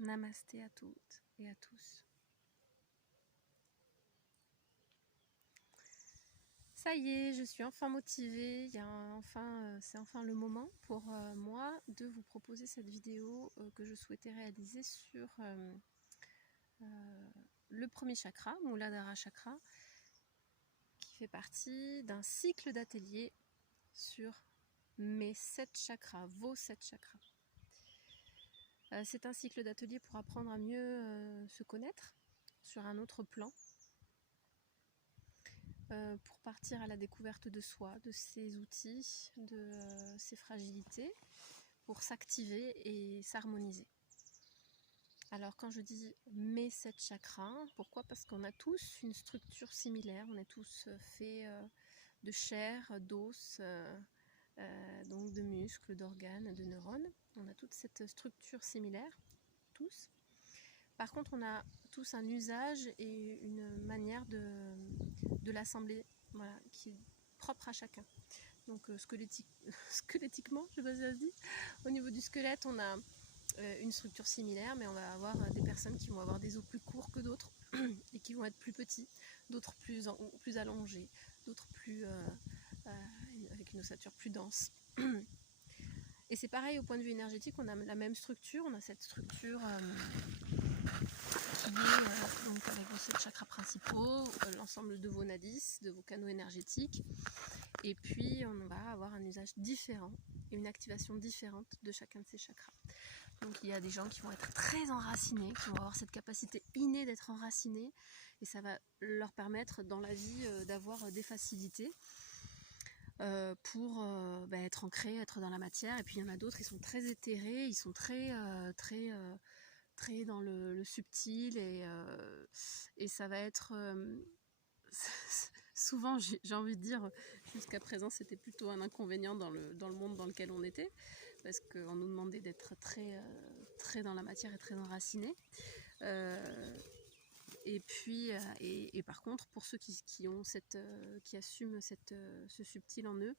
Namasté à toutes et à tous. Ça y est, je suis enfin motivée. C'est enfin le moment pour moi de vous proposer cette vidéo que je souhaitais réaliser sur le premier chakra, Muladhara Chakra, qui fait partie d'un cycle d'ateliers sur mes 7 chakras, vos 7 chakras. C'est un cycle d'ateliers pour apprendre à mieux se connaître sur un autre plan, pour partir à la découverte de soi, de ses outils, de ses fragilités, pour s'activer et s'harmoniser. Alors quand je dis mes 7 chakras, pourquoi? Parce qu'on a tous une structure similaire, on est tous faits de chair, d'os, donc de muscles, d'organes, de neurones. On a toute cette structure similaire, tous. Par contre, on a tous un usage et une manière de l'assembler, voilà, qui est propre à chacun. Donc squelettiquement, je sais pas si ça se dit, au niveau du squelette, on a une structure similaire, mais on va avoir des personnes qui vont avoir des os plus courts que d'autres et qui vont être plus petits, d'autres plus allongés, d'autres plus avec une ossature plus dense. Et c'est pareil au point de vue énergétique, on a la même structure, on a cette structure qui est donc avec vos 7 chakras principaux, l'ensemble de vos nadis, de vos canaux énergétiques, et puis on va avoir un usage différent et une activation différente de chacun de ces chakras. Donc il y a des gens qui vont être très enracinés, qui vont avoir cette capacité innée d'être enracinés, et ça va leur permettre dans la vie d'avoir des facilités pour être ancrés, être dans la matière. Et puis il y en a d'autres, ils sont très éthérés, ils sont très dans le subtil, et ça va être souvent, j'ai envie de dire, jusqu'à présent c'était plutôt un inconvénient dans le monde dans lequel on était, parce qu'on nous demandait d'être très dans la matière et très enracinés. Et puis, par contre, pour ceux qui assument ce subtil en eux,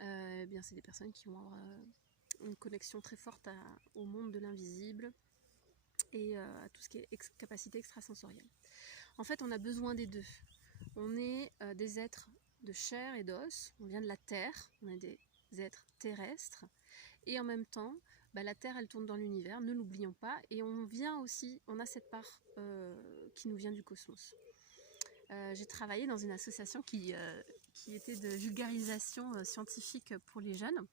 eh bien c'est des personnes qui vont avoir une connexion très forte au monde de l'invisible et à tout ce qui est capacité extrasensorielle. En fait, on a besoin des deux. On est des êtres de chair et d'os, on vient de la terre, on est des êtres terrestres, et en même temps, la Terre elle tourne dans l'univers, ne l'oublions pas, et on a cette part qui nous vient du cosmos. J'ai travaillé dans une association qui était de vulgarisation scientifique pour les jeunes,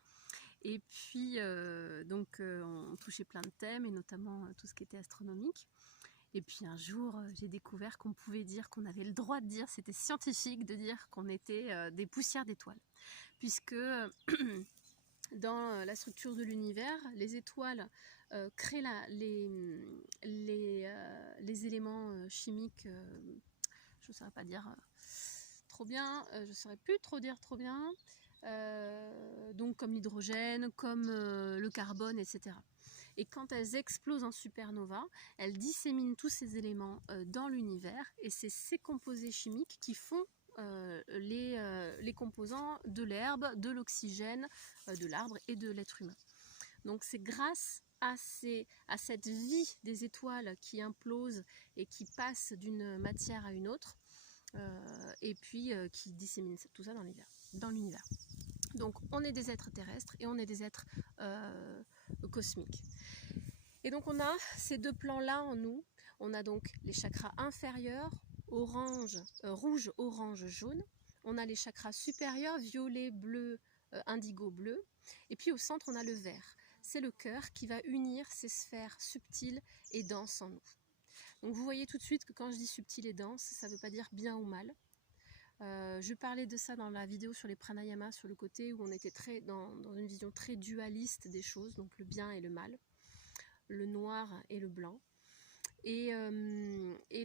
et puis on touchait plein de thèmes, et notamment tout ce qui était astronomique. Et puis un jour, j'ai découvert qu'on pouvait dire, qu'on avait le droit de dire, c'était scientifique de dire qu'on était des poussières d'étoiles, puisque dans la structure de l'univers, les étoiles créent les éléments chimiques, je ne saurais pas dire trop bien, je ne saurais plus trop dire trop bien, donc comme l'hydrogène, comme le carbone, etc. Et quand elles explosent en supernova, elles disséminent tous ces éléments dans l'univers, et c'est ces composés chimiques qui font les composants de l'herbe, de l'oxygène, de l'arbre et de l'être humain. Donc c'est grâce à cette vie des étoiles qui implosent et qui passent d'une matière à une autre, et puis qui disséminent tout ça dans l'univers. Donc on est des êtres terrestres et on est des êtres cosmiques. Et donc on a ces deux plans-là en nous. On a donc les chakras inférieurs, rouge, orange, jaune. On a les chakras supérieurs, violet, bleu, indigo, bleu. Et puis au centre, on a le vert. C'est le cœur qui va unir ces sphères subtiles et denses en nous. Donc vous voyez tout de suite que quand je dis subtil et dense, ça ne veut pas dire bien ou mal. Je parlais de ça dans la vidéo sur les pranayamas, sur le côté où on était dans une vision très dualiste des choses, donc le bien et le mal, le noir et le blanc. Et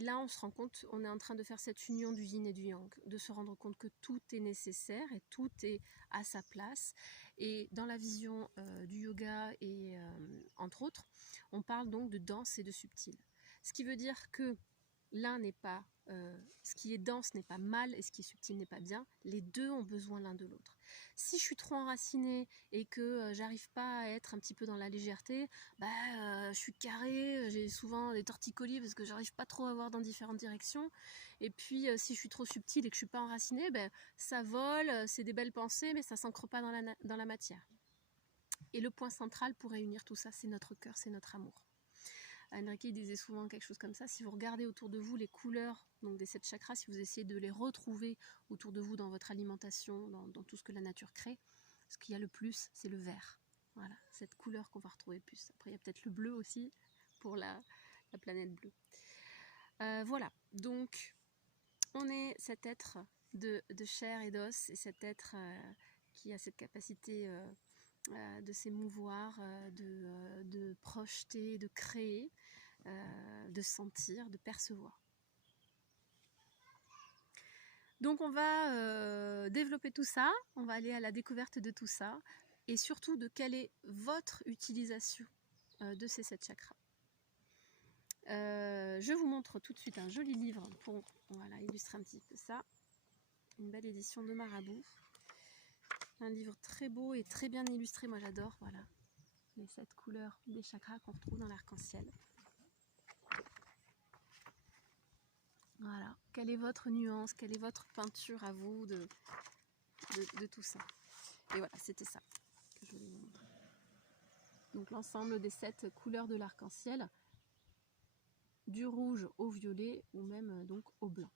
là, on se rend compte, on est en train de faire cette union du yin et du yang, de se rendre compte que tout est nécessaire et tout est à sa place. Et dans la vision du yoga et entre autres, on parle donc de dense et de subtil. Ce qui veut dire que l'un n'est pas, ce qui est dense n'est pas mal et ce qui est subtil n'est pas bien. Les deux ont besoin l'un de l'autre. Si je suis trop enracinée et que j'arrive pas à être un petit peu dans la légèreté, je suis carrée, j'ai souvent des torticolis parce que j'arrive pas trop à voir dans différentes directions. Et puis si je suis trop subtile et que je suis pas enracinée, ça vole, c'est des belles pensées, mais ça s'ancre pas dans la matière. Et le point central pour réunir tout ça, c'est notre cœur, c'est notre amour. Enrique disait souvent quelque chose comme ça, si vous regardez autour de vous les couleurs donc des 7 chakras, si vous essayez de les retrouver autour de vous dans votre alimentation, dans tout ce que la nature crée, ce qu'il y a le plus, c'est le vert. Voilà, cette couleur qu'on va retrouver le plus. Après, il y a peut-être le bleu aussi pour la planète bleue. Voilà, donc on est cet être de chair et d'os, et cet être qui a cette capacité de s'émouvoir, de projeter, de créer, de sentir, de percevoir. Donc on va développer tout ça, on va aller à la découverte de tout ça, et surtout de quelle est votre utilisation de ces 7 chakras. Je vous montre tout de suite un joli livre pour illustrer un petit peu ça. Une belle édition de Marabout. Un livre très beau et très bien illustré, moi j'adore, voilà. Les 7 couleurs des chakras qu'on retrouve dans l'arc-en-ciel. Voilà, quelle est votre nuance, quelle est votre peinture à vous de tout ça. Et voilà, c'était ça que je voulais vous montrer. Donc l'ensemble des 7 couleurs de l'arc-en-ciel, du rouge au violet ou même donc au blanc.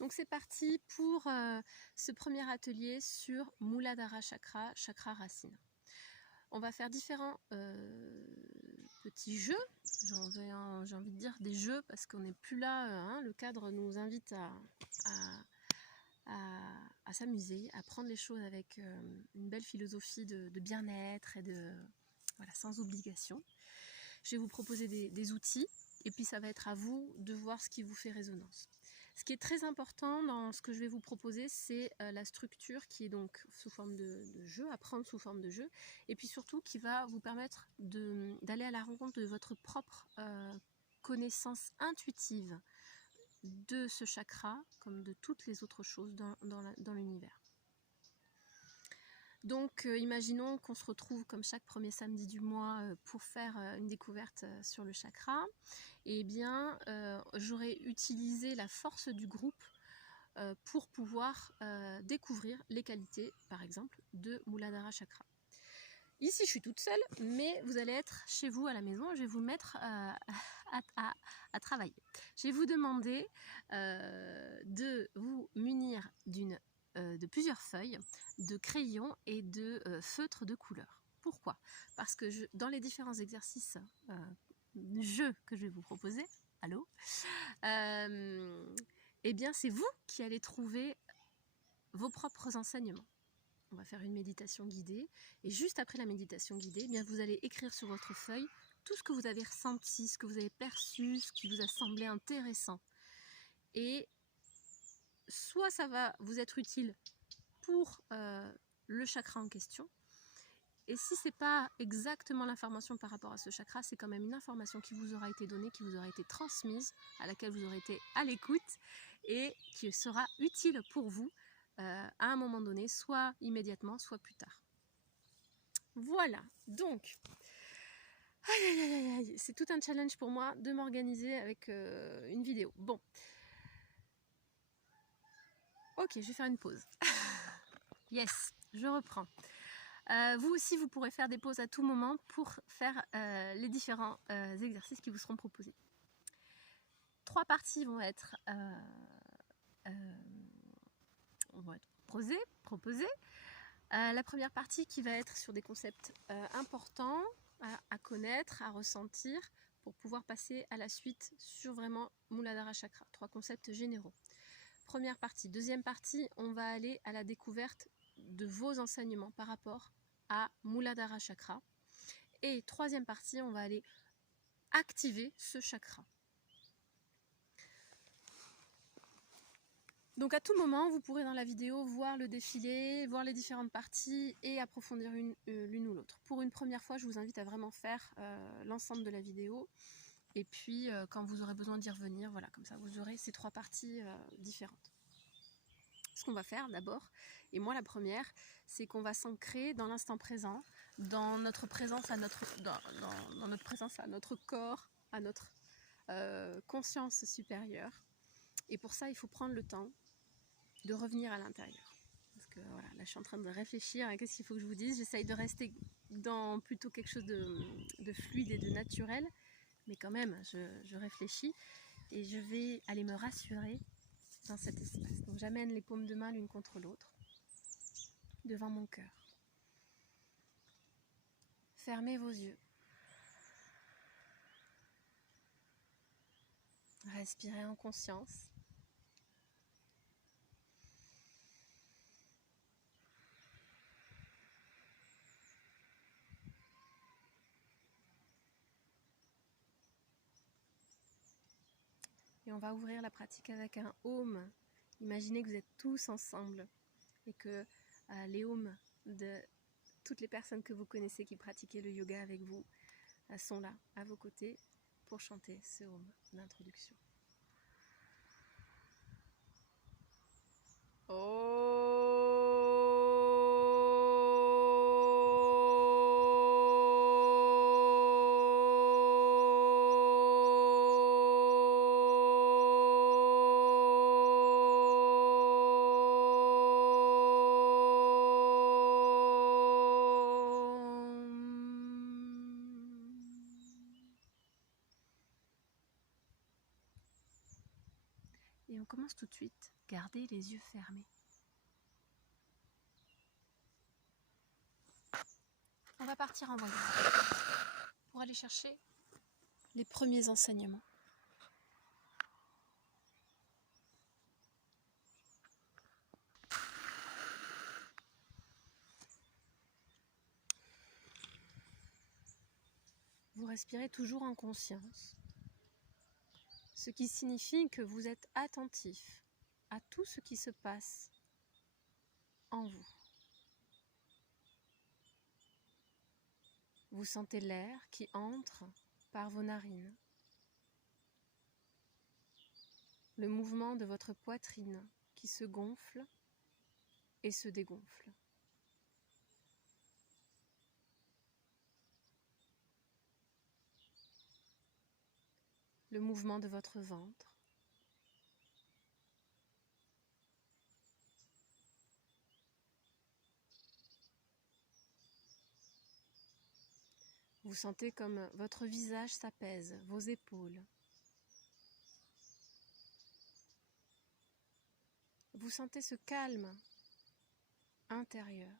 Donc c'est parti pour ce premier atelier sur Muladhara Chakra, chakra racine. On va faire différents petits jeux, j'ai envie de dire des jeux parce qu'on n'est plus là, le cadre nous invite à s'amuser, à prendre les choses avec une belle philosophie de bien-être et voilà, sans obligation. Je vais vous proposer des outils et puis ça va être à vous de voir ce qui vous fait résonance. Ce qui est très important dans ce que je vais vous proposer, c'est la structure qui est donc sous forme de jeu, à prendre sous forme de jeu, et puis surtout qui va vous permettre d'aller à la rencontre de votre propre connaissance intuitive de ce chakra, comme de toutes les autres choses dans l'univers. Donc imaginons qu'on se retrouve comme chaque premier samedi du mois pour faire une découverte sur le chakra. Et bien j'aurais utilisé la force du groupe pour pouvoir découvrir les qualités, par exemple, de Muladhara Chakra. Ici, je suis toute seule, mais vous allez être chez vous à la maison. Je vais vous mettre à travailler. Je vais vous demander de vous munir de plusieurs feuilles, de crayons et de feutres de couleur. Pourquoi? Parce que dans les différents exercices jeux que je vais vous proposer, eh bien c'est vous qui allez trouver vos propres enseignements. On va faire une méditation guidée, et juste après la méditation guidée, eh bien vous allez écrire sur votre feuille tout ce que vous avez ressenti, ce que vous avez perçu, ce qui vous a semblé intéressant. Et soit ça va vous être utile pour le chakra en question, et si ce n'est pas exactement l'information par rapport à ce chakra, c'est quand même une information qui vous aura été donnée, qui vous aura été transmise, à laquelle vous aurez été à l'écoute, et qui sera utile pour vous à un moment donné, soit immédiatement, soit plus tard. Voilà, donc, c'est tout un challenge pour moi de m'organiser avec une vidéo. Bon, ok, je vais faire une pause. Yes, je reprends. Vous aussi, vous pourrez faire des pauses à tout moment pour faire les différents exercices qui vous seront proposés. 3 parties vont être proposées. La première partie qui va être sur des concepts importants à connaître, à ressentir, pour pouvoir passer à la suite sur vraiment Muladhara Chakra. 3 concepts généraux. Première partie. Deuxième partie, on va aller à la découverte de vos enseignements par rapport à Muladhara Chakra. Et troisième partie, on va aller activer ce chakra. Donc à tout moment, vous pourrez dans la vidéo voir le défilé, voir les différentes parties et approfondir l'une ou l'autre. Pour une première fois, je vous invite à vraiment faire l'ensemble de la vidéo. Et puis quand vous aurez besoin d'y revenir, voilà, comme ça vous aurez ces 3 parties différentes. ce qu'on va faire d'abord, et moi la première, c'est qu'on va s'ancrer dans l'instant présent, dans notre présence à dans notre présence à notre corps, à notre conscience supérieure. Et pour ça, il faut prendre le temps de revenir à l'intérieur. Parce que voilà, là je suis en train de réfléchir à qu'est-ce qu'il faut que je vous dise. J'essaye de rester dans plutôt quelque chose de fluide et de naturel, mais quand même, je réfléchis et je vais aller me rassurer dans cet espace. Donc j'amène les paumes de main l'une contre l'autre, devant mon cœur. Fermez vos yeux. Respirez en conscience. Et on va ouvrir la pratique avec un Om. Imaginez que vous êtes tous ensemble et que les Om de toutes les personnes que vous connaissez qui pratiquaient le yoga avec vous sont là, à vos côtés, pour chanter ce Om d'introduction. Et on commence tout de suite. Gardez les yeux fermés. On va partir en voyage pour aller chercher les premiers enseignements. Vous respirez toujours en conscience, ce qui signifie que vous êtes attentif à tout ce qui se passe en vous. Vous sentez l'air qui entre par vos narines, le mouvement de votre poitrine qui se gonfle et se dégonfle. Le mouvement de votre ventre. Vous sentez comme votre visage s'apaise, vos épaules. Vous sentez ce calme intérieur.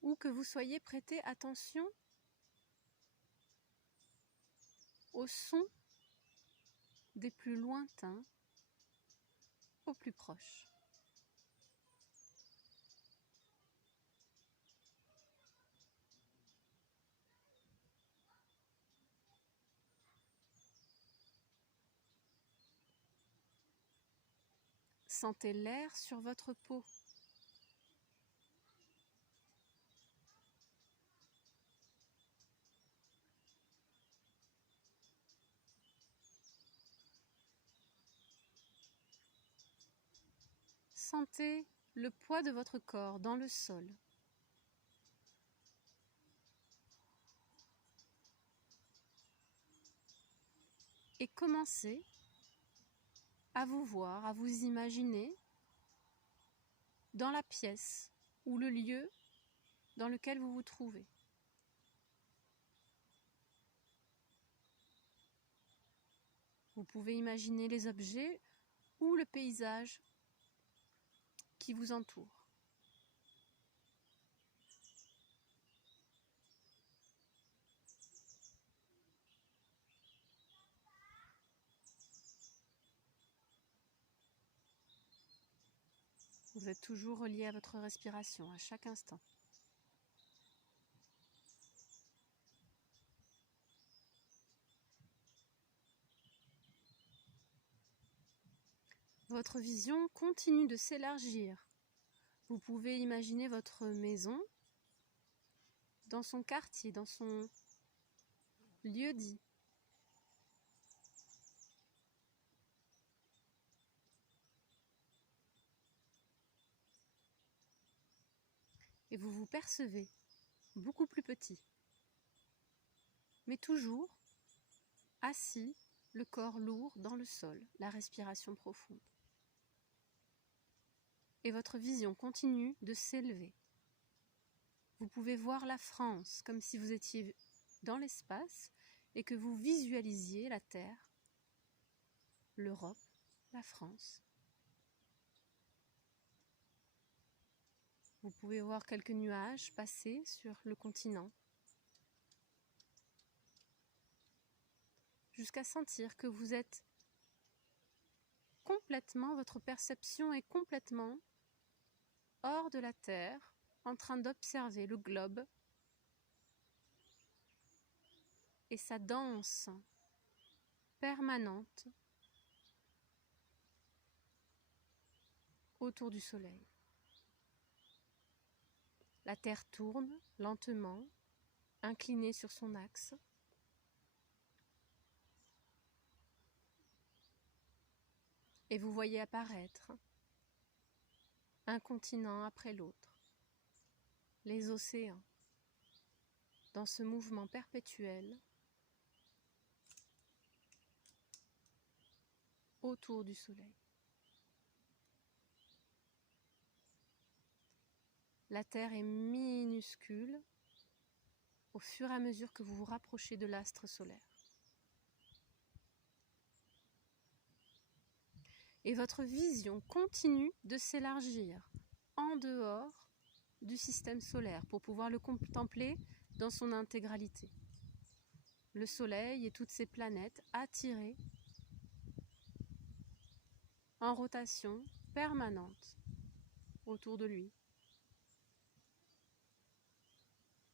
Ou que vous soyez prêté attention au son des plus lointains aux plus proches. Sentez l'air sur votre peau. Sentez le poids de votre corps dans le sol. Et commencez à vous voir, à vous imaginer dans la pièce ou le lieu dans lequel vous vous trouvez. Vous pouvez imaginer les objets ou le paysage qui vous entoure. Vous êtes toujours relié à votre respiration à chaque instant. Votre vision continue de s'élargir Vous pouvez imaginer votre maison dans son quartier, dans son lieu-dit. Et vous vous percevez beaucoup plus petit, mais toujours assis, le corps lourd dans le sol, la respiration profonde. Et votre vision continue de s'élever. Vous pouvez voir la France comme si vous étiez dans l'espace et que vous visualisiez la Terre, l'Europe, la France. Vous pouvez voir quelques nuages passer sur le continent, jusqu'à sentir que vous êtes complètement, votre perception est complètement hors de la Terre, en train d'observer le globe et sa danse permanente autour du Soleil. La Terre tourne lentement, inclinée sur son axe. Et vous voyez apparaître, un continent après l'autre, les océans, dans ce mouvement perpétuel autour du Soleil. La Terre est minuscule au fur et à mesure que vous vous rapprochez de l'astre solaire. Et votre vision continue de s'élargir en dehors du système solaire pour pouvoir le contempler dans son intégralité. Le Soleil et toutes ses planètes attirées en rotation permanente autour de lui.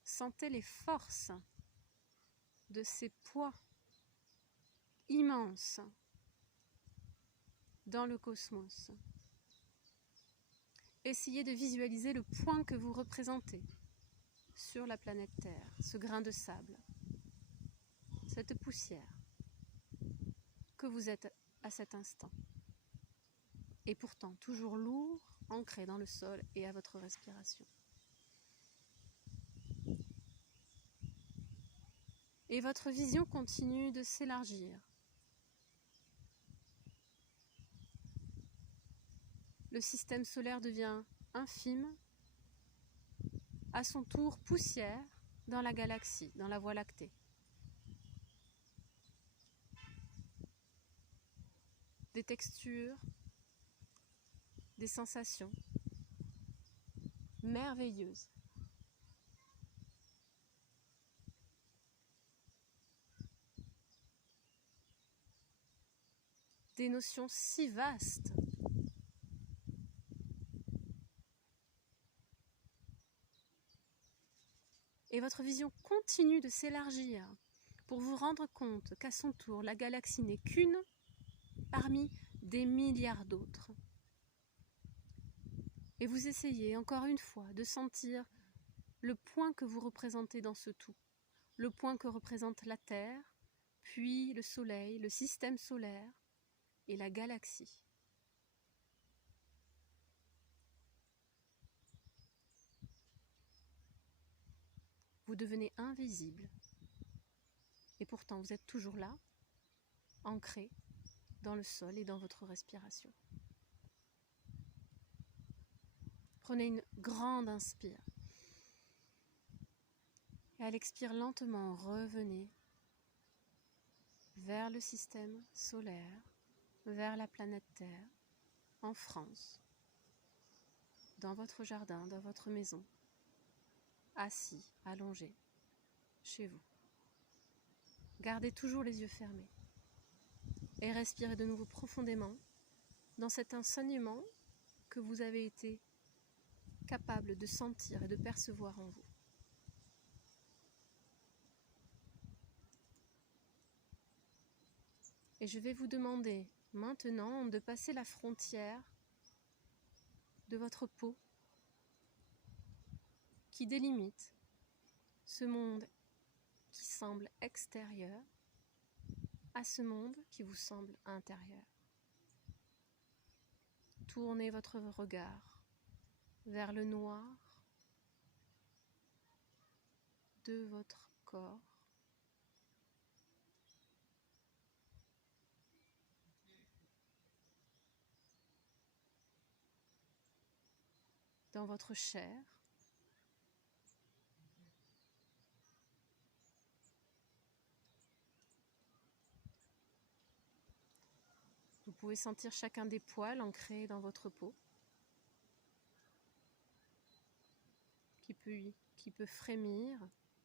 Sentez les forces de ces poids immenses dans le cosmos. Essayez de visualiser le point que vous représentez sur la planète Terre, ce grain de sable, cette poussière que vous êtes à cet instant. Et pourtant toujours lourd, ancré dans le sol et à votre respiration. Et votre vision continue de s'élargir. Le système solaire devient infime, à son tour poussière dans la galaxie, dans la Voie lactée. Des textures, des sensations merveilleuses. Des notions si vastes. Et votre vision continue de s'élargir pour vous rendre compte qu'à son tour, la galaxie n'est qu'une parmi des milliards d'autres. Et vous essayez encore une fois de sentir le point que vous représentez dans ce tout, le point que représente la Terre, puis le Soleil, le système solaire et la galaxie. Vous devenez invisible et pourtant vous êtes toujours là, ancré dans le sol et dans votre respiration. Prenez une grande inspire. Et à l'expire lentement, revenez vers le système solaire, vers la planète Terre, en France, dans votre jardin, dans votre maison, assis, allongé, chez vous. Gardez toujours les yeux fermés et respirez de nouveau profondément dans cet enseignement que vous avez été capable de sentir et de percevoir en vous. Et je vais vous demander maintenant de passer la frontière de votre peau qui délimite ce monde qui semble extérieur à ce monde qui vous semble intérieur. Tournez votre regard vers le noir de votre corps. Dans votre chair. Vous pouvez sentir chacun des poils ancrés dans votre peau qui peut frémir,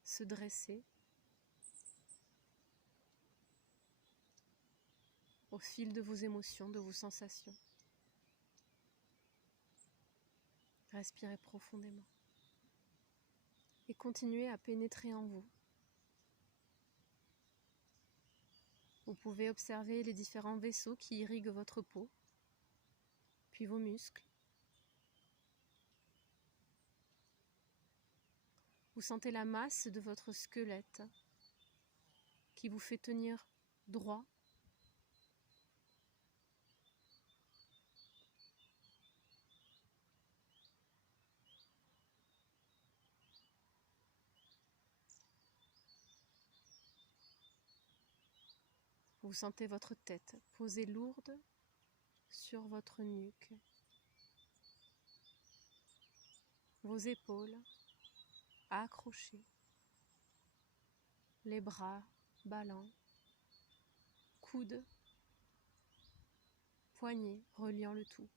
se dresser au fil de vos émotions, de vos sensations. Respirez profondément et continuez à pénétrer en vous. Vous pouvez observer les différents vaisseaux qui irriguent votre peau, puis vos muscles. Vous sentez la masse de votre squelette qui vous fait tenir droit. Vous sentez votre tête posée lourde sur votre nuque, vos épaules accrochées, les bras ballants, coudes, poignets reliant le tout.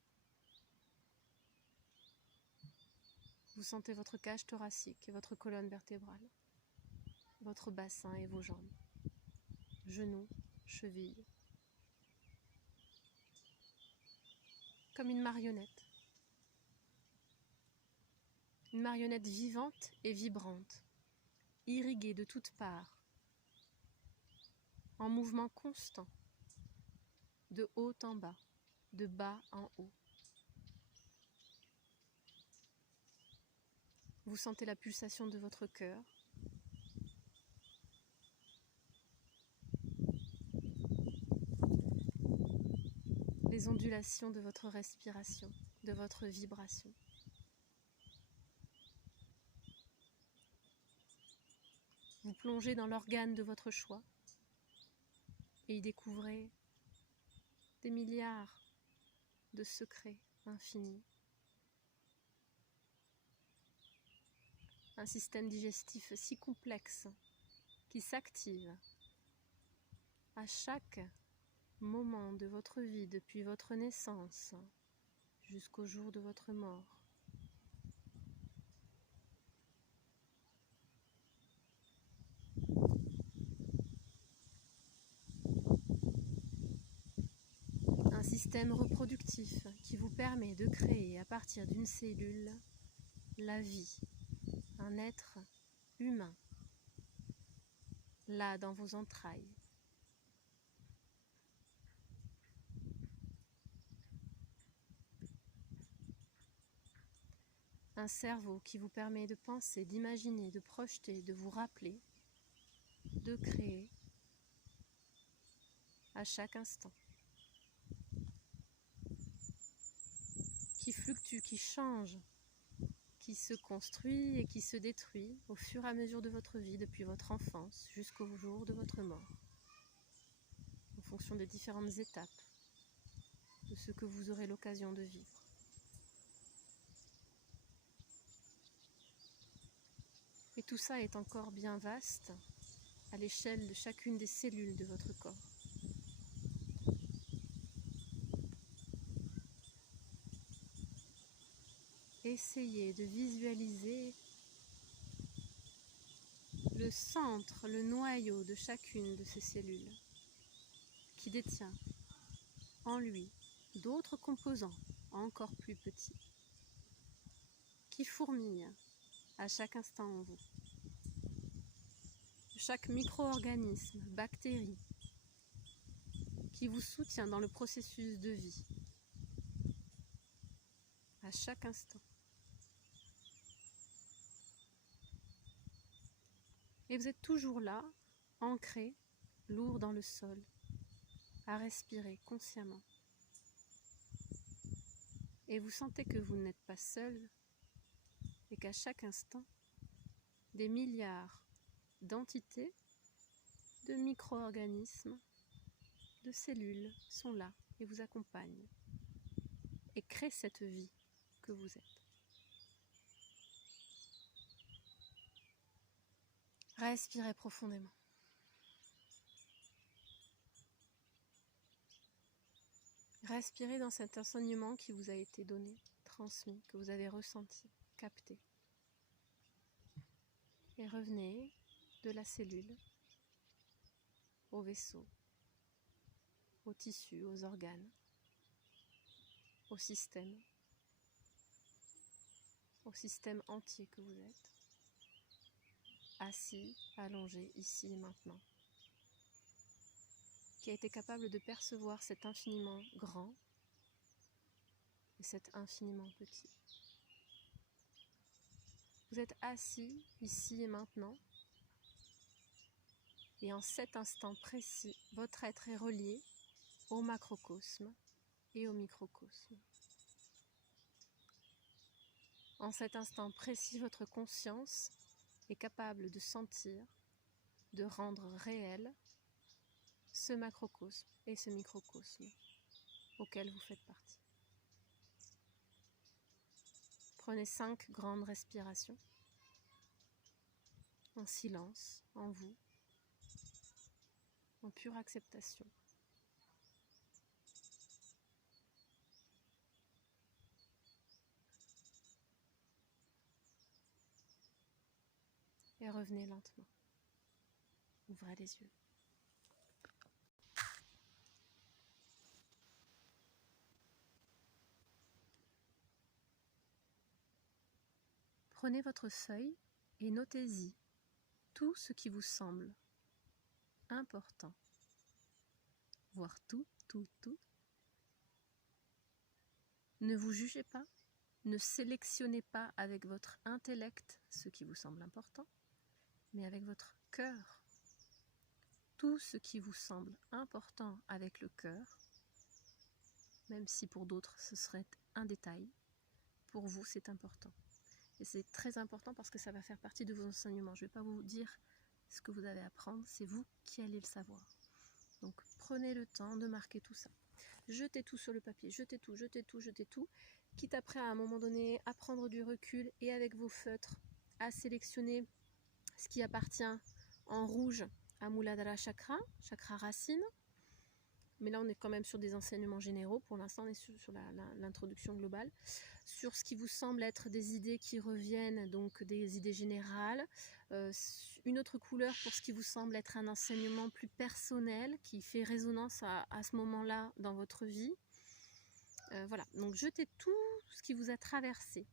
Vous sentez votre cage thoracique et votre colonne vertébrale, votre bassin et vos jambes, genoux, chevilles, comme une marionnette vivante et vibrante, irriguée de toutes parts, en mouvement constant, de haut en bas, de bas en haut. Vous sentez la pulsation de votre cœur, les ondulations de votre respiration, de votre vibration. Vous plongez dans l'organe de votre choix et y découvrez des milliards de secrets infinis. Un système digestif si complexe qui s'active à chaque moment de votre vie depuis votre naissance jusqu'au jour de votre mort. Un système reproductif qui vous permet de créer à partir d'une cellule la vie, un être humain, là dans vos entrailles. Un cerveau qui vous permet de penser, d'imaginer, de projeter, de vous rappeler, de créer à chaque instant. Qui fluctue, qui change, qui se construit et qui se détruit au fur et à mesure de votre vie, depuis votre enfance jusqu'au jour de votre mort, en fonction des différentes étapes de ce que vous aurez l'occasion de vivre. Et tout ça est encore bien vaste à l'échelle de chacune des cellules de votre corps. Essayez de visualiser le centre, le noyau de chacune de ces cellules qui détient en lui d'autres composants encore plus petits qui fourmillent à chaque instant en vous. Chaque micro-organisme, bactérie qui vous soutient dans le processus de vie à chaque instant. Et vous êtes toujours là, ancré, lourd dans le sol, à respirer consciemment. Et vous sentez que vous n'êtes pas seul et qu'à chaque instant, des milliards d'entités, de micro-organismes, de cellules sont là et vous accompagnent et créent cette vie que vous êtes. Respirez profondément. Respirez dans cet enseignement qui vous a été donné, transmis, que vous avez ressenti, capté. Et revenez de la cellule au vaisseau, aux tissus, aux organes, au système entier que vous êtes, assis, allongé, ici et maintenant, qui a été capable de percevoir cet infiniment grand et cet infiniment petit. Vous êtes assis, ici et maintenant, et en cet instant précis, votre être est relié au macrocosme et au microcosme. En cet instant précis, votre conscience est capable de sentir, de rendre réel ce macrocosme et ce microcosme auquel vous faites partie. Prenez 5 grandes respirations en silence, en vous, en pure acceptation. Et revenez lentement. Ouvrez les yeux. Prenez votre feuille et notez-y tout ce qui vous semble important. Voire tout. Ne vous jugez pas, ne sélectionnez pas avec votre intellect ce qui vous semble important, mais avec votre cœur. Tout ce qui vous semble important avec le cœur, même si pour d'autres ce serait un détail, pour vous c'est important. Et c'est très important parce que ça va faire partie de vos enseignements. Je ne vais pas vous dire ce que vous avez à apprendre, c'est vous qui allez le savoir. Donc prenez le temps de marquer tout ça. Jetez tout sur le papier, jetez tout, quitte après à un moment donné à prendre du recul et avec vos feutres à sélectionner ce qui appartient en rouge à Muladhara Chakra, chakra racine. Mais là on est quand même sur des enseignements généraux, pour l'instant on est sur l'introduction globale, sur ce qui vous semble être des idées qui reviennent, donc des idées générales, une autre couleur pour ce qui vous semble être un enseignement plus personnel, qui fait résonance à ce moment-là dans votre vie. Voilà, donc jetez tout ce qui vous a traversé.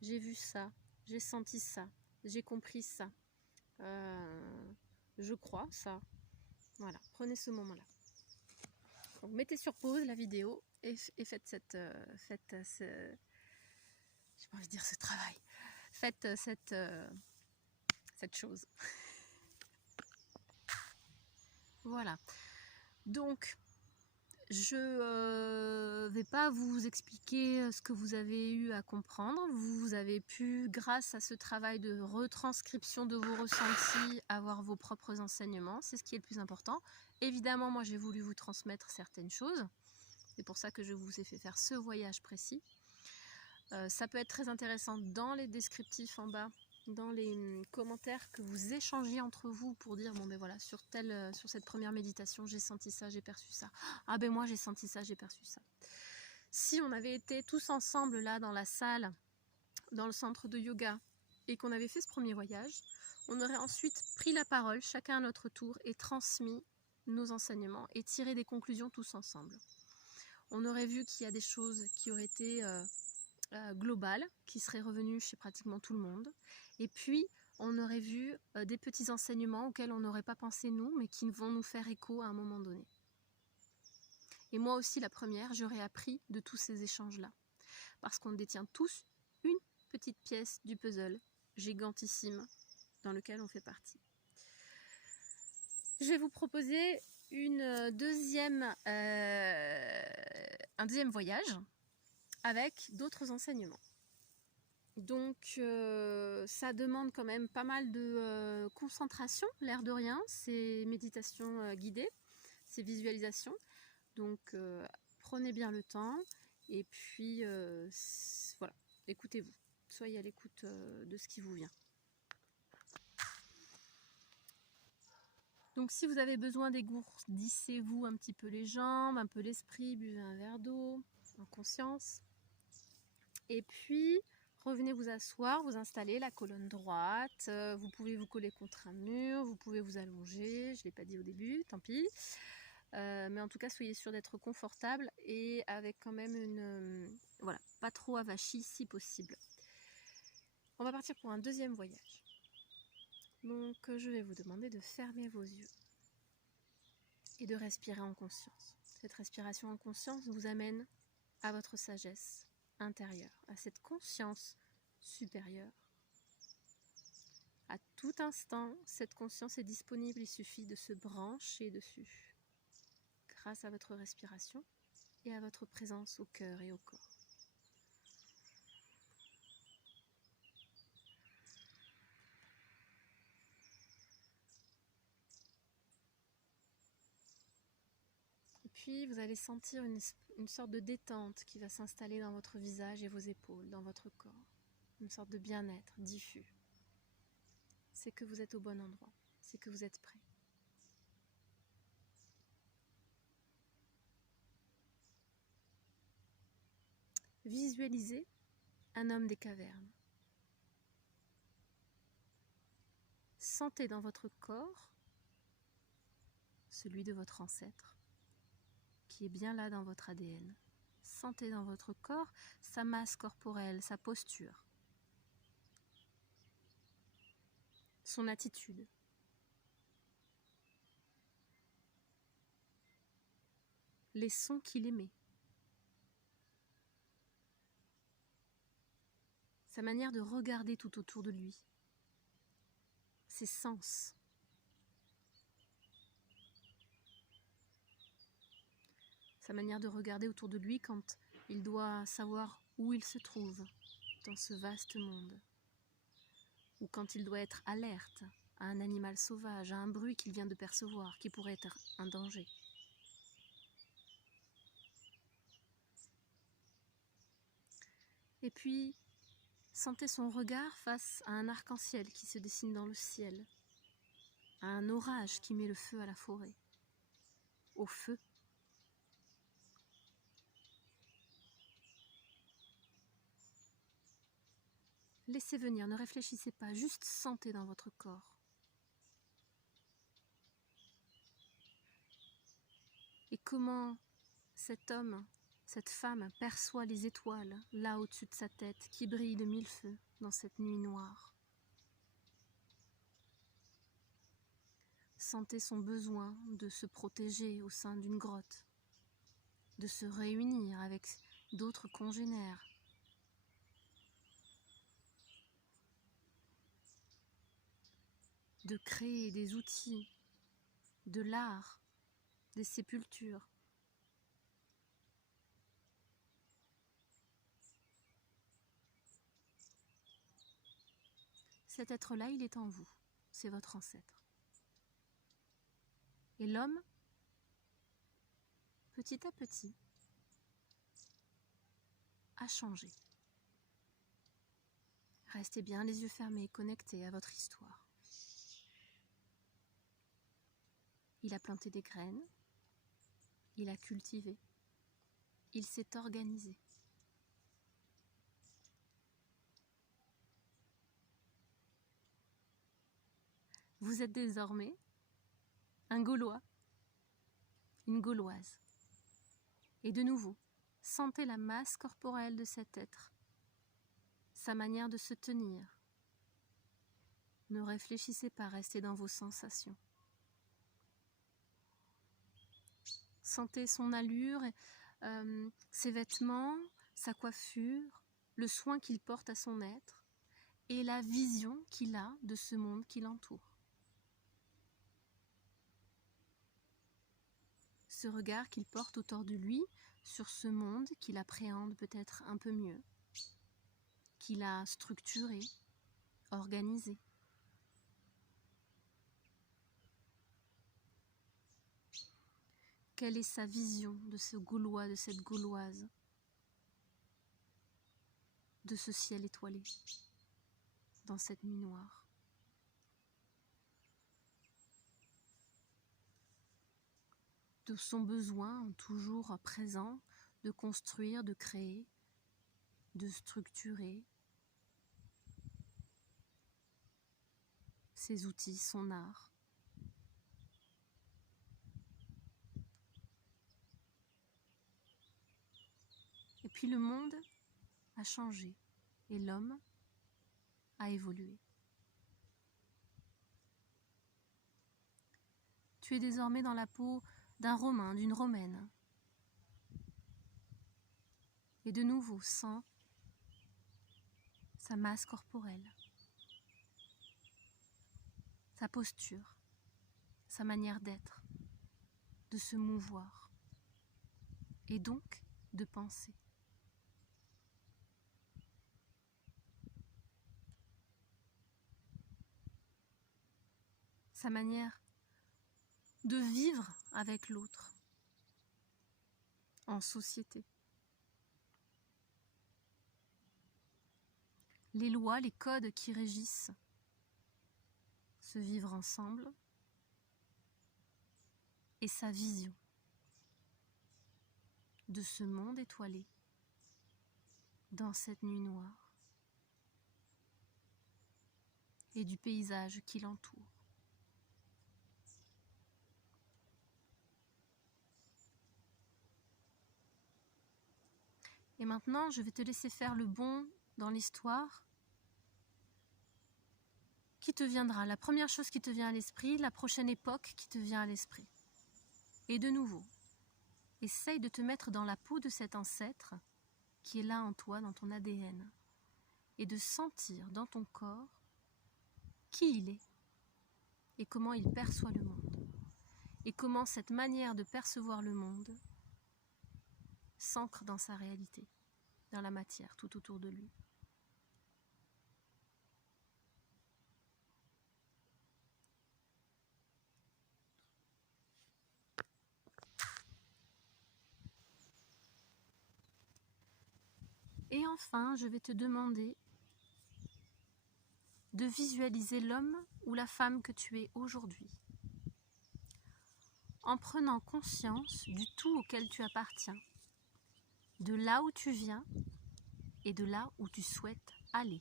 J'ai vu ça, j'ai senti ça, j'ai compris ça, je crois ça. Voilà, prenez ce moment-là. Donc mettez sur pause la vidéo et faites j'ai pas envie de dire ce travail, faites cette chose. Voilà, donc je vais pas vous expliquer ce que vous avez eu à comprendre. Vous avez pu, grâce à ce travail de retranscription de vos ressentis, avoir vos propres enseignements. C'est ce qui est le plus important. Évidemment, moi j'ai voulu vous transmettre certaines choses. C'est pour ça que je vous ai fait faire ce voyage précis. Ça peut être très intéressant dans les descriptifs en bas, dans les commentaires que vous échangez entre vous pour dire bon ben voilà, sur cette première méditation j'ai senti ça, j'ai perçu ça. Ah ben moi j'ai senti ça, j'ai perçu ça. Si on avait été tous ensemble là dans la salle, dans le centre de yoga, et qu'on avait fait ce premier voyage, on aurait ensuite pris la parole, chacun à notre tour, et transmis nos enseignements et tiré des conclusions tous ensemble. On aurait vu qu'il y a des choses qui auraient été globales, qui seraient revenues chez pratiquement tout le monde. Et puis, on aurait vu des petits enseignements auxquels on n'aurait pas pensé nous, mais qui vont nous faire écho à un moment donné. Et moi aussi, la première, j'aurais appris de tous ces échanges-là. Parce qu'on détient tous une petite pièce du puzzle gigantissime dans lequel on fait partie. Je vais vous proposer un deuxième voyage avec d'autres enseignements. Donc ça demande quand même pas mal de concentration, l'air de rien, c'est méditation guidée, c'est visualisation. Donc prenez bien le temps et puis voilà, écoutez-vous, soyez à l'écoute de ce qui vous vient. Donc si vous avez besoin dégourdissez-vous un petit peu les jambes, un peu l'esprit, buvez un verre d'eau en conscience. Et puis revenez vous asseoir, vous installer la colonne droite, vous pouvez vous coller contre un mur, vous pouvez vous allonger, je ne l'ai pas dit au début, tant pis. Mais en tout cas soyez sûr d'être confortable et avec quand même voilà, pas trop avachi si possible. On va partir pour un deuxième voyage. Donc je vais vous demander de fermer vos yeux et de respirer en conscience. Cette respiration en conscience vous amène à votre sagesse intérieure, à cette conscience supérieure. À tout instant, cette conscience est disponible, il suffit de se brancher dessus, grâce à votre respiration et à votre présence au cœur et au corps. Puis vous allez sentir une sorte de détente qui va s'installer dans votre visage et vos épaules, dans votre corps. Une sorte de bien-être diffus. C'est que vous êtes au bon endroit, c'est que vous êtes prêt. Visualisez un homme des cavernes. Sentez dans votre corps celui de votre ancêtre, qui est bien là dans votre ADN. Sentez dans votre corps sa masse corporelle, sa posture, son attitude. Les sons qu'il émet. Sa manière de regarder tout autour de lui. Ses sens. Sa manière de regarder autour de lui quand il doit savoir où il se trouve dans ce vaste monde. Ou quand il doit être alerte à un animal sauvage, à un bruit qu'il vient de percevoir, qui pourrait être un danger. Et puis, sentez son regard face à un arc-en-ciel qui se dessine dans le ciel, à un orage qui met le feu à la forêt, au feu. Laissez venir, ne réfléchissez pas, juste sentez dans votre corps. Et comment cet homme, cette femme perçoit les étoiles là au-dessus de sa tête qui brillent de mille feux dans cette nuit noire. Sentez son besoin de se protéger au sein d'une grotte, de se réunir avec d'autres congénères. De créer des outils, de l'art, des sépultures. Cet être-là, il est en vous, c'est votre ancêtre. Et l'homme, petit à petit, a changé. Restez bien les yeux fermés, connectés à votre histoire. Il a planté des graines, il a cultivé, il s'est organisé. Vous êtes désormais un Gaulois, une Gauloise. Et de nouveau, sentez la masse corporelle de cet être, sa manière de se tenir. Ne réfléchissez pas, restez dans vos sensations. Sentez son allure, ses vêtements, sa coiffure, le soin qu'il porte à son être et la vision qu'il a de ce monde qui l'entoure. ce regard qu'il porte autour de lui sur ce monde qu'il appréhende peut-être un peu mieux, qu'il a structuré, organisé. Quelle est sa vision de ce Gaulois, de cette Gauloise, de ce ciel étoilé, dans cette nuit noire? De son besoin toujours présent de construire, de créer, de structurer ses outils, son art. Et puis le monde a changé et l'homme a évolué. Tu es désormais dans la peau d'un Romain, d'une Romaine. Et de nouveau, sans sa masse corporelle, sa posture, sa manière d'être, de se mouvoir, et donc de penser. Sa manière de vivre avec l'autre, en société. Les lois, les codes qui régissent ce vivre ensemble et sa vision de ce monde étoilé dans cette nuit noire et du paysage qui l'entoure. Et maintenant, je vais te laisser faire le bond dans l'histoire qui te viendra, la première chose qui te vient à l'esprit, la prochaine époque qui te vient à l'esprit. Et de nouveau, essaye de te mettre dans la peau de cet ancêtre qui est là en toi, dans ton ADN, et de sentir dans ton corps qui il est et comment il perçoit le monde, et comment cette manière de percevoir le monde s'ancre dans sa réalité, dans la matière tout autour de lui. Et enfin, je vais te demander de visualiser l'homme ou la femme que tu es aujourd'hui, en prenant conscience du tout auquel tu appartiens, de là où tu viens et de là où tu souhaites aller.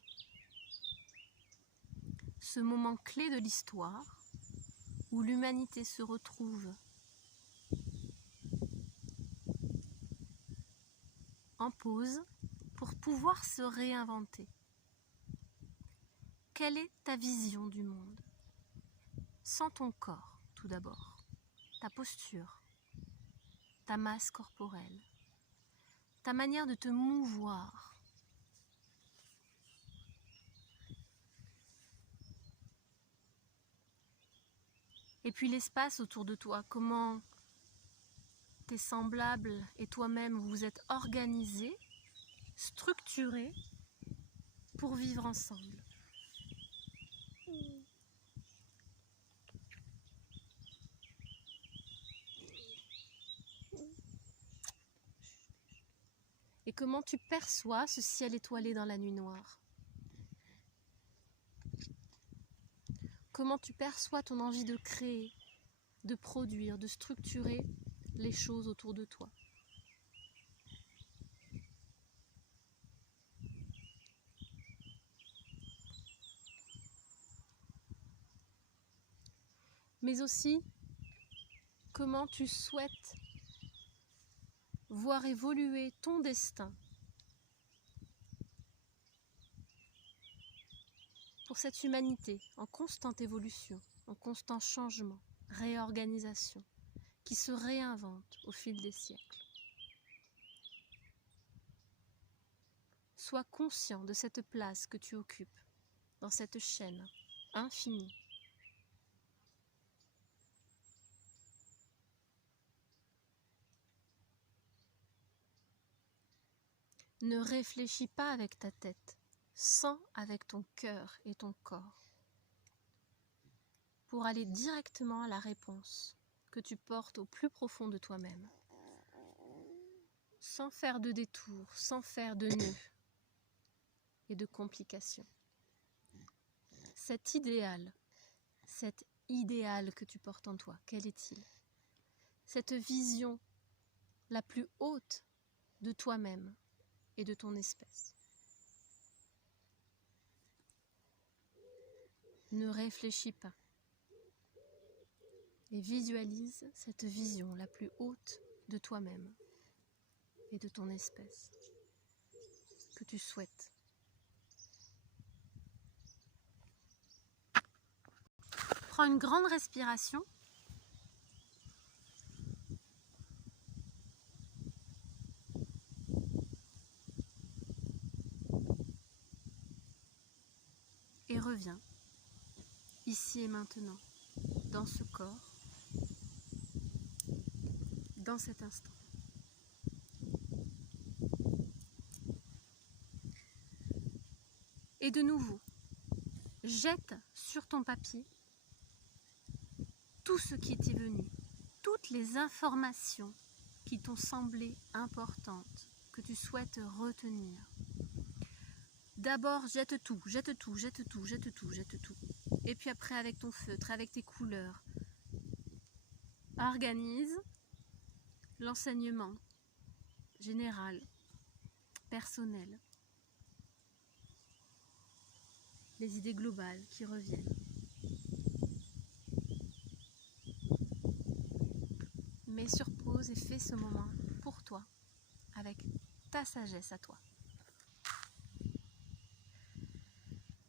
Ce moment clé de l'histoire où l'humanité se retrouve en pause pour pouvoir se réinventer. Quelle est ta vision du monde? Sens ton corps tout d'abord, ta posture, ta masse corporelle, ta manière de te mouvoir. Et puis l'espace autour de toi, comment tes semblables et toi-même vous êtes organisés, structurés pour vivre ensemble. Et comment tu perçois ce ciel étoilé dans la nuit noire? Comment tu perçois ton envie de créer, de produire, de structurer les choses autour de toi? Mais aussi, comment tu souhaites voir évoluer ton destin pour cette humanité en constante évolution, en constant changement, réorganisation, qui se réinvente au fil des siècles. Sois conscient de cette place que tu occupes dans cette chaîne infinie. Ne réfléchis pas avec ta tête, sens avec ton cœur et ton corps pour aller directement à la réponse que tu portes au plus profond de toi-même, sans faire de détours, sans faire de nœuds et de complications. Cet idéal que tu portes en toi, quel est-il? Cette vision la plus haute de toi-même et de ton espèce. Ne réfléchis pas et visualise cette vision la plus haute de toi-même et de ton espèce que tu souhaites. Prends une grande respiration. Et reviens, ici et maintenant, dans ce corps, dans cet instant. Et de nouveau, jette sur ton papier tout ce qui t'est venu, toutes les informations qui t'ont semblé importantes, que tu souhaites retenir. D'abord, jette tout, jette tout, jette tout, jette tout, jette tout. Et puis après, avec ton feutre, avec tes couleurs, organise l'enseignement général, personnel, les idées globales qui reviennent. Mets sur pause et fais ce moment pour toi, avec ta sagesse à toi.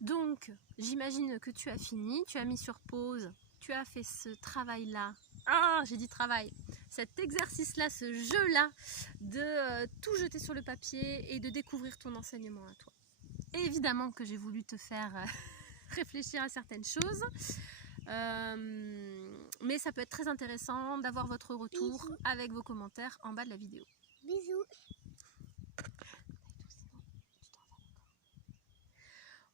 Donc, j'imagine que tu as fini, tu as mis sur pause, tu as fait ce travail-là. Ah, j'ai dit travail. Cet exercice-là, ce jeu-là, de tout jeter sur le papier et de découvrir ton enseignement à toi. Évidemment que j'ai voulu te faire réfléchir à certaines choses. Mais ça peut être très intéressant d'avoir votre retour avec vos commentaires en bas de la vidéo. Bisous.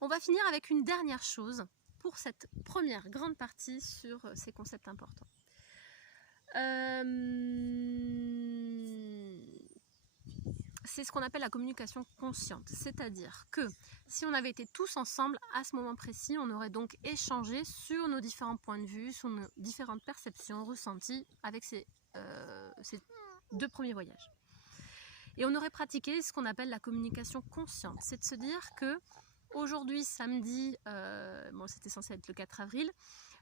On va finir avec une dernière chose pour cette première grande partie sur ces concepts importants. C'est ce qu'on appelle la communication consciente, c'est-à-dire que si on avait été tous ensemble à ce moment précis, on aurait donc échangé sur nos différents points de vue, sur nos différentes perceptions, ressenties avec ces 2 premiers voyages. Et on aurait pratiqué ce qu'on appelle la communication consciente, c'est de se dire que aujourd'hui, samedi, bon, c'était censé être le 4 avril,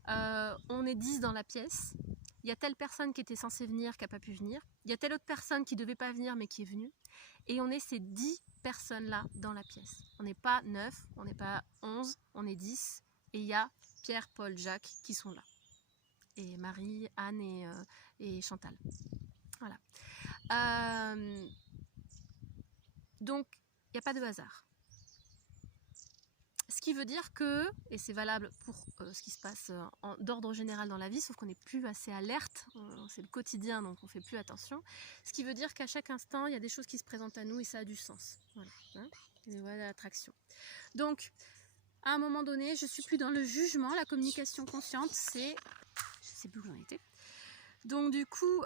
on est 10 dans la pièce. Il y a telle personne qui était censée venir, qui n'a pas pu venir. Il y a telle autre personne qui ne devait pas venir, mais qui est venue. Et on est ces 10 personnes-là dans la pièce. On n'est pas 9, on n'est pas 11, on est 10. Et il y a Pierre, Paul, Jacques qui sont là. Et Marie, Anne et Chantal. Voilà. Donc, il n'y a pas de hasard. Ce qui veut dire que, et c'est valable pour ce qui se passe d'ordre général dans la vie, sauf qu'on n'est plus assez alerte, c'est le quotidien donc on ne fait plus attention, ce qui veut dire qu'à chaque instant il y a des choses qui se présentent à nous et ça a du sens. Voilà, hein, et voilà l'attraction. Donc, à un moment donné, je ne suis plus dans le jugement, la communication consciente, c'est... Je ne sais plus où j'en étais. Donc du coup...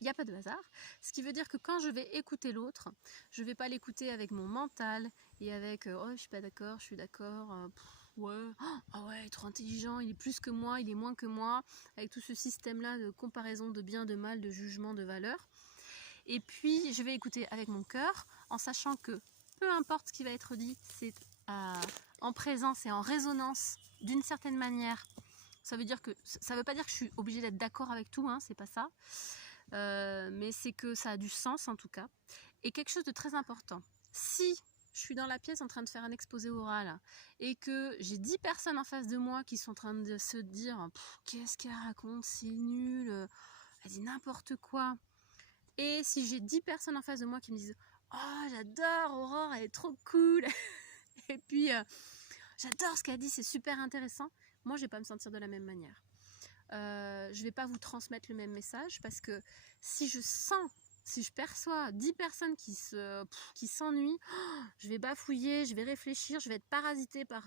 il n'y a pas de hasard, ce qui veut dire que quand je vais écouter l'autre, je ne vais pas l'écouter avec mon mental et avec oh je suis pas d'accord, je suis d'accord, ouais, oh ouais, il est trop intelligent, il est plus que moi, il est moins que moi, avec tout ce système-là de comparaison de bien, de mal, de jugement, de valeur. Et puis je vais écouter avec mon cœur en sachant que peu importe ce qui va être dit, c'est en présence et en résonance d'une certaine manière. Ça veut dire que ça veut pas dire que je suis obligée d'être d'accord avec tout, hein, c'est pas ça. Mais c'est que ça a du sens en tout cas. Et quelque chose de très important, si je suis dans la pièce en train de faire un exposé oral et que j'ai 10 personnes en face de moi qui sont en train de se dire qu'est-ce qu'elle raconte, c'est nul, elle dit n'importe quoi. Et si j'ai 10 personnes en face de moi qui me disent oh j'adore Aurore, elle est trop cool et puis j'adore ce qu'elle dit, c'est super intéressant, moi je vais pas me sentir de la même manière. je vais pas vous transmettre le même message parce que si je sens, si je perçois 10 personnes qui s'ennuient, je vais bafouiller, je vais réfléchir, je vais être parasitée par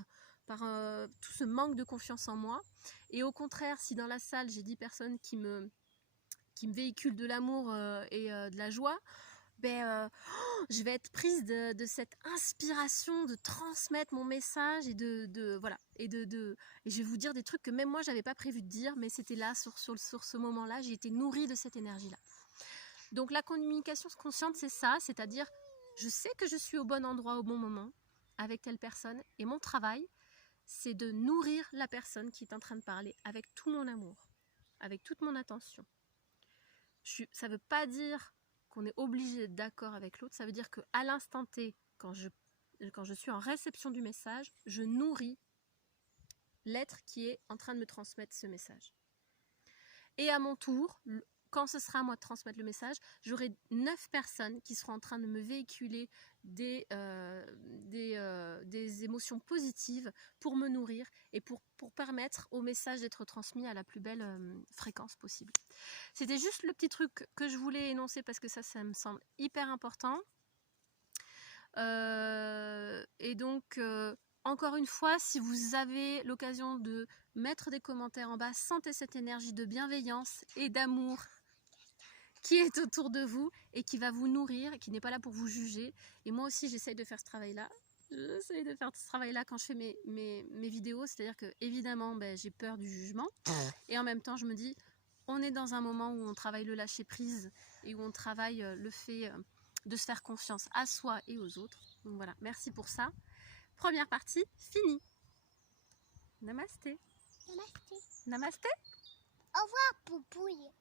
tout ce manque de confiance en moi. Et au contraire, si dans la salle j'ai 10 personnes qui me véhiculent de l'amour et de la joie, je vais être prise de cette inspiration de transmettre mon message et voilà, et je vais vous dire des trucs que même moi j'avais pas prévu de dire, mais c'était là sur ce moment-là, j'ai été nourrie de cette énergie-là. Donc la communication consciente, c'est ça, c'est-à-dire je sais que je suis au bon endroit au bon moment avec telle personne, et mon travail, c'est de nourrir la personne qui est en train de parler avec tout mon amour, avec toute mon attention. Ça ne veut pas dire qu'on est obligé d'être d'accord avec l'autre, ça veut dire qu'à l'instant T, quand je suis en réception du message, je nourris l'être qui est en train de me transmettre ce message. Et à mon tour, quand ce sera à moi de transmettre le message, j'aurai 9 personnes qui seront en train de me véhiculer des émotions positives pour me nourrir et pour permettre au message d'être transmis à la plus belle fréquence possible. C'était juste le petit truc que je voulais énoncer parce que ça me semble hyper important. Et donc, encore une fois, si vous avez l'occasion de mettre des commentaires en bas, sentez cette énergie de bienveillance et d'amour qui est autour de vous et qui va vous nourrir et qui n'est pas là pour vous juger. Et moi aussi, j'essaye de faire ce travail-là. J'essaye de faire ce travail-là quand je fais mes vidéos. C'est-à-dire que, évidemment, j'ai peur du jugement. Et en même temps, je me dis, on est dans un moment où on travaille le lâcher-prise et où on travaille le fait de se faire confiance à soi et aux autres. Donc voilà, merci pour ça. Première partie, finie. Namasté. Namasté. Namasté. Au revoir, Poupouille.